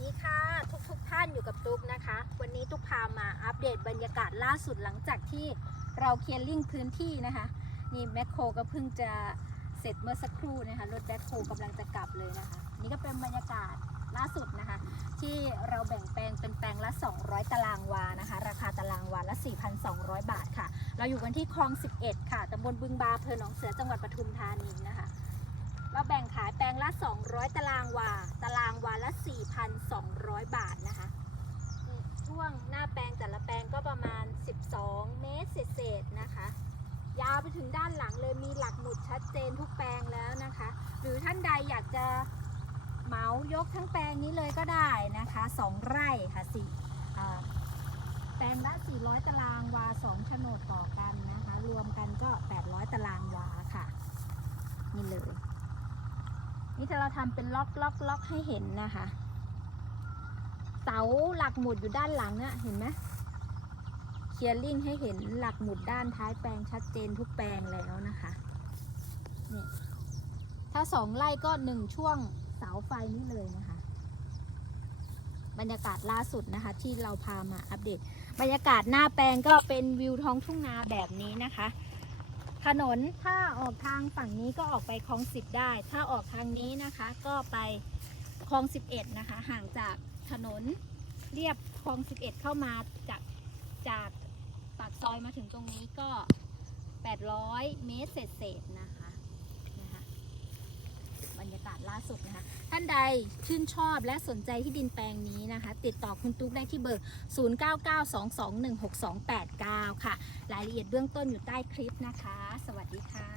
ดีค่ะทุกทุกท่านอยู่กับตุ๊กนะคะ วันนี้ตุ๊กพามาอัปเดตบรรยากาศล่าสุดหลังจากที่เราเคลียร์ลิงพื้นที่นะคะ นี่แมคโครก็เพิ่งจะเสร็จเมื่อสักครู่นะคะรถแมคโครกำลังจะกลับเลยนะคะ นี่ก็เป็นบรรยากาศล่าสุดนะคะ ที่เราแบ่งแปลงเป็นแปลงละ 200 ตารางวานะคะ ราคาตารางวาละ 4,200 บาทค่ะ เราอยู่กันที่คลอง 11 ค่ะตำบลบึงบาอำเภอหนองเสือจังหวัดปทุมธานีนะคะเราแบ่งขายแปลงละ 1,200 บาทนะคะช่วงหน้าแปลงแต่ละแปลงก็ประมาณ 12 เมตรเศษนะคะ ยาวไปถึงด้านหลังเลยมีหลักหมุดชัดเจนทุกแปลงแล้วนะคะ หรือท่านใดอยากจะเหมายกทั้งแปลงนี้เลยก็ได้นะคะ 2 ไร่ค่ะสิแปลงละ 400 ตารางวา 2 โฉนดต่อกันนะคะ รวมกันก็ 800 ตารางวาค่ะ นี่เลย นี่ถ้าเราทำเป็นล็อกล็อกล็อกให้เห็นนะคะ เสาหลักหมุดอยู่ด้านหลังเนี่ยเห็นไหมเคลียร์ลิงให้เห็นหลักหมุดด้านท้ายแปลงชัดเจนทุกแปลงแล้วนะคะนี่ถ้าสองไร่ก็หนึ่งช่วงเสาไฟนี่เลยนะคะ บรรยากาศล่าสุดนะคะ ที่เราพามาอัปเดต บรรยากาศหน้าแปลงก็เป็นวิวท้องทุ่งนาแบบนี้นะคะ ถนนถ้าออกทางฝั่งนี้ก็ออกไปคลองสิบได้ ถ้าออกทางนี้นะคะ ก็ไป คลองสิบเอ็ดนะคะ ห่างจากถนนเรียบคลองสิบเอ็ดเข้ามาจากจากปากซอยมาถึงตรงนี้ก็ 800 เมตรเศษๆนะคะนะคะบรรยากาศล่าสุดนะคะ ท่านใดชื่นชอบและสนใจที่ดินแปลงนี้นะคะ ติดต่อคุณตุ๊กได้ที่เบอร์ 0992216289 ค่ะ รายละเอียดเบื้องต้นอยู่ใต้คลิปนะคะ สวัสดีค่ะ